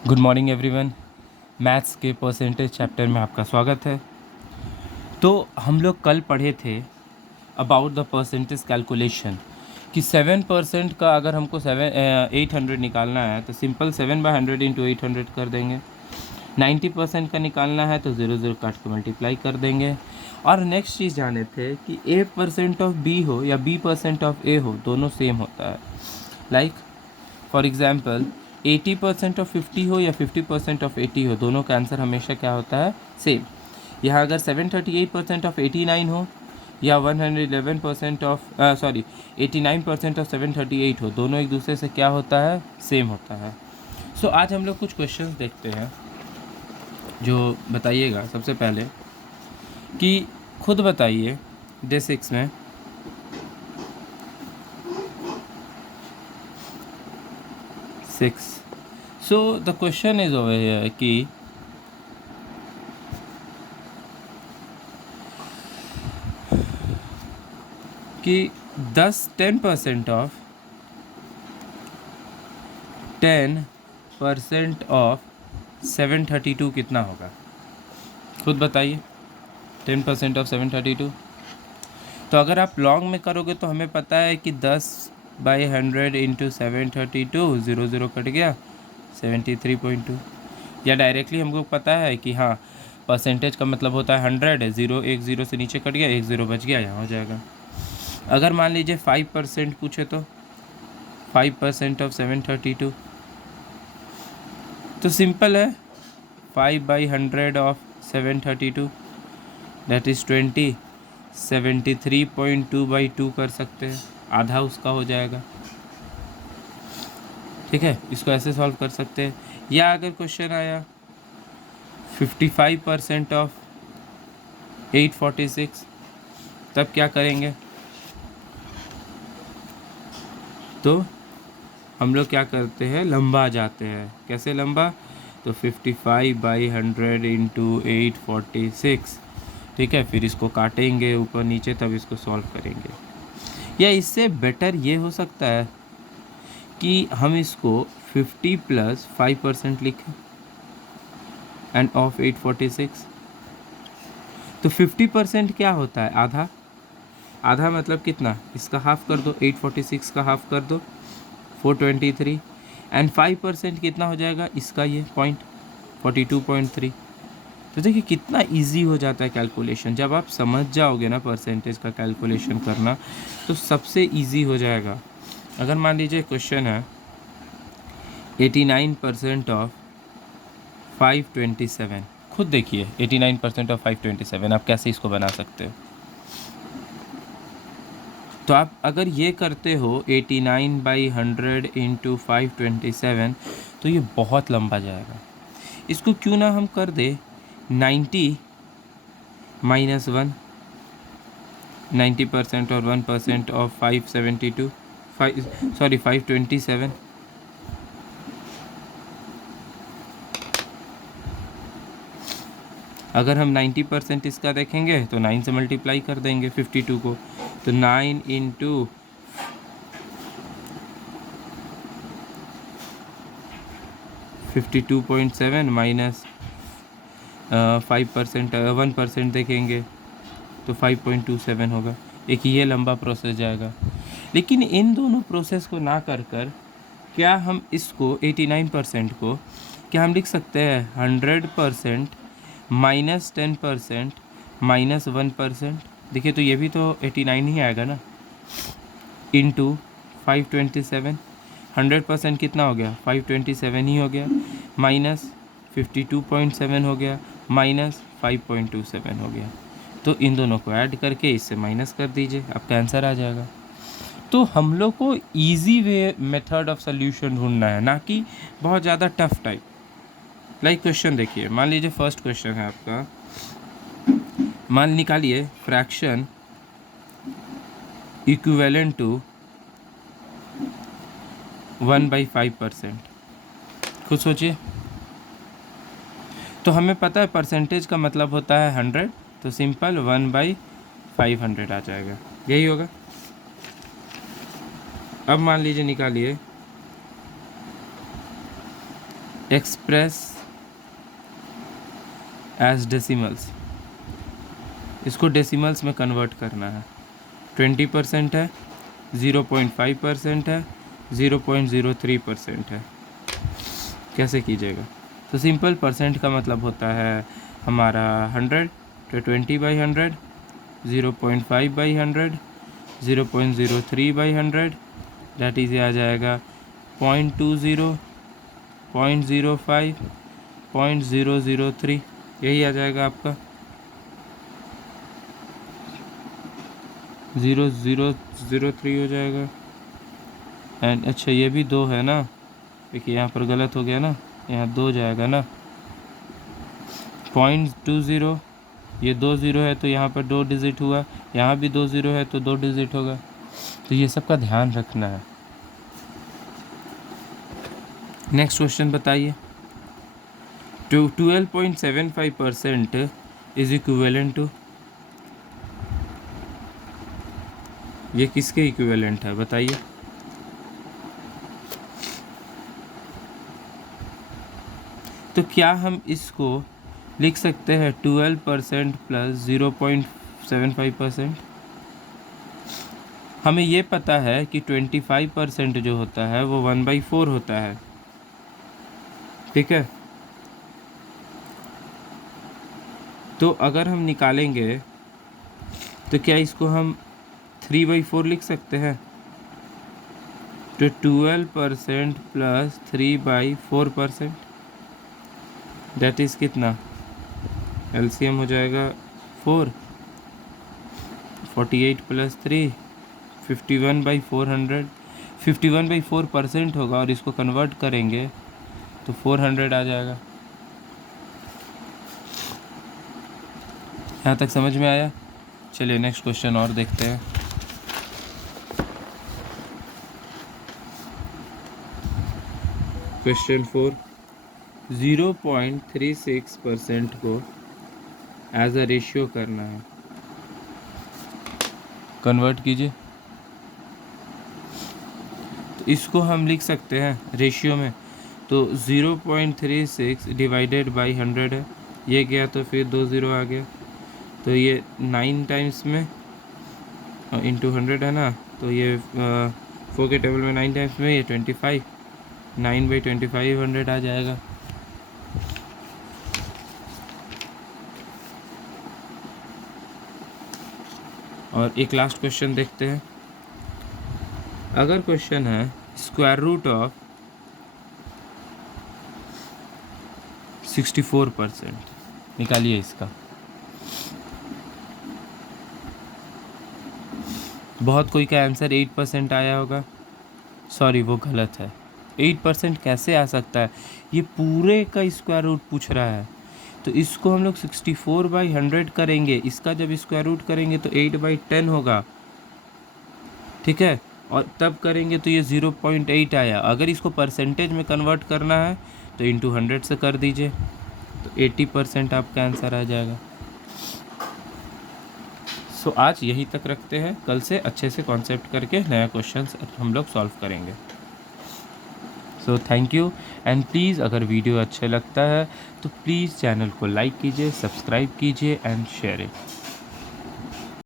Good morning everyone. Maths के percentage chapter में आपका स्वागत है। तो हम लोग कल पढ़े थे अबाउट द परसेंटेज कैलकुलेशन कि 7% का अगर हमको 800 निकालना है तो सिंपल 7/100 इंटू 800 कर देंगे। 90% का निकालना है तो 0 काट के मल्टीप्लाई कर देंगे। और नेक्स्ट चीज़ जाने थे कि A% ऑफ B हो या B% ऑफ A हो, दोनों सेम होता है। लाइक फॉर एग्ज़ाम्पल 80% ऑफ 50 हो या 50% ऑफ 80 हो, दोनों का आंसर हमेशा क्या होता है? सेम। यहाँ अगर 738% ऑफ 89 हो या 111% ऑफ 89% ऑफ 738 हो, दोनों एक दूसरे से क्या होता है? सेम होता है। सो आज हम लोग कुछ क्वेश्चंस देखते हैं जो बताइएगा। सबसे पहले कि खुद बताइए डे 6 में six. So the question is over here कि 10% ऑफ 10% ऑफ 732 कितना होगा? खुद बताइए। 10% ऑफ 732, तो अगर आप लॉन्ग में करोगे तो हमें पता है कि 10/100 इंटू 732, 0 कट गया 73.2। या डायरेक्टली हमको पता है कि हाँ, परसेंटेज का मतलब होता है 100, 0 एक 0 से नीचे कट गया, एक 0 बच गया, यहाँ हो जाएगा। अगर मान लीजिए 5% पूछे तो 5% ऑफ 732, तो सिंपल है 5/100 ऑफ 732 दैट इज़ 20, 73.2/2 कर सकते हैं, आधा उसका हो जाएगा। ठीक है, इसको ऐसे सॉल्व कर सकते हैं। या अगर क्वेश्चन आया 55% ऑफ 846, तब क्या करेंगे? तो हम लोग क्या करते हैं? लंबा जाते हैं। कैसे लंबा? तो 55/100 इंटू 846, ठीक है, फिर इसको काटेंगे ऊपर नीचे, तब इसको सॉल्व करेंगे। या इससे बेटर ये हो सकता है कि हम इसको 50 + 5% लिखें एंड ऑफ 846। तो 50% क्या होता है? आधा। आधा मतलब कितना? इसका हाफ कर दो, 846 का हाफ कर दो 423, एंड 5% कितना हो जाएगा इसका? ये पॉइंट 42.3। तो देखिए कितना इजी हो जाता है कैलकुलेशन। जब आप समझ जाओगे ना परसेंटेज का कैलकुलेशन करना, तो सबसे इजी हो जाएगा। अगर मान लीजिए क्वेश्चन है 89% ऑफ 527, खुद देखिए 89% ऑफ 527 आप कैसे इसको बना सकते हो। तो आप अगर ये करते हो 89/100 इंटू 527, तो ये बहुत लंबा जाएगा। इसको क्यों ना हम कर दे 90 - 1, 90% और 1% ऑफ 527। अगर हम 90% इसका देखेंगे तो 9 से मल्टीप्लाई कर देंगे 52 को, तो 9 इंटू 52.7 माइनस 5%, 1% देखेंगे तो 5.27 होगा। एक ये लंबा प्रोसेस जाएगा। लेकिन इन दोनों प्रोसेस को ना कर क्या हम इसको 89% को क्या हम लिख सकते हैं 100% माइनस 10% माइनस 1%? देखिए तो ये भी तो 89 ही आएगा ना, इंटू 527। 100% कितना हो गया? 527 ही हो गया, माइनस 52.7 हो गया, माइनस 5.27 हो गया। तो इन दोनों को ऐड करके इससे माइनस कर दीजिए, आपका आंसर आ जाएगा। तो हम लोग को easy way method of solution ढूंढना है, ना कि बहुत ज़्यादा टफ टाइप। लाइक क्वेश्चन देखिए, मान लीजिए फर्स्ट क्वेश्चन है आपका, मान निकालिए फ्रैक्शन इक्विवेलेंट टू 1/5%। खुद सोचिए। तो हमें पता है परसेंटेज का मतलब होता है 100, तो सिंपल 1/500 आ जाएगा, यही होगा। अब मान लीजिए निकालिए एक्सप्रेस एज डेसिमल्स, इसको डेसिमल्स में कन्वर्ट करना है। 20% है, 0.5% है, 0.03% है, कैसे कीजिएगा? तो सिंपल परसेंट का मतलब होता है हमारा 100, तो 20/100, 0.5/100, 0.03/100, दैट इज़ आ जाएगा 0.20, 0.05, 0.003, यही आ जाएगा आपका 0.003 हो जाएगा। एंड अच्छा ये भी 2 है ना, देखिए यहाँ पर गलत हो गया ना, यहाँ 2 जाएगा ना, 0.20, ये 2 ज़ीरो है तो यहाँ पर 2 डिजिट हुआ, यहाँ भी 2 ज़ीरो है तो 2 डिजिट होगा। तो ये सब का ध्यान रखना है। नेक्स्ट क्वेश्चन बताइए। 12.75% इज इक्विवेलेंट टू, ये किसके इक्विवेलेंट है बताइए? तो क्या हम इसको लिख सकते हैं 12% प्लस 0.75%? हमें ये पता है कि 25% जो होता है वो 1/4 होता है, ठीक है? तो अगर हम निकालेंगे तो क्या इसको हम 3/4 लिख सकते हैं? तो 12% प्लस 3/4%, दैट इज़ कितना? एलसीएम हो जाएगा 4, 48 प्लस 3, 51/400, 51/4% होगा और इसको कन्वर्ट करेंगे तो 400 आ जाएगा। यहाँ तक समझ में आया? चलिए नेक्स्ट क्वेश्चन और देखते हैं। क्वेश्चन 4, 0.36% को एज अ रेशियो करना है, कन्वर्ट कीजिए। तो इसको हम लिख सकते हैं रेशियो में, तो 0.36 डिवाइडेड बाई 100 है, ये गया तो फिर 2 ज़ीरो आ गया, तो ये 9 टाइम्स में इंटू 100 है ना, तो ये 4 के टेबल में 9 टाइम्स में ये 25, 9/25 100 आ जाएगा। और एक लास्ट क्वेश्चन देखते हैं। अगर क्वेश्चन है स्क्वायर रूट ऑफ 64%, निकालिए इसका। बहुत कोई का आंसर 8% आया होगा, सॉरी वो गलत है। 8% कैसे आ सकता है? ये पूरे का स्क्वायर रूट पूछ रहा है, तो इसको हम लोग 64/100 करेंगे, इसका जब स्क्वायर रूट करेंगे तो 8/10 होगा, ठीक है? और तब करेंगे तो ये 0.8 आया। अगर इसको परसेंटेज में कन्वर्ट करना है तो इंटू 100 से कर दीजिए, तो 80% आपका आंसर आ जाएगा। सो आज यही तक रखते हैं, कल से अच्छे से कॉन्सेप्ट करके नया क्वेश्चन हम लोग सॉल्व करेंगे। So thank you and please अगर वीडियो अच्छा लगता है तो प्लीज़ चैनल को लाइक कीजिए, सब्सक्राइब कीजिए एंड शेयर इट।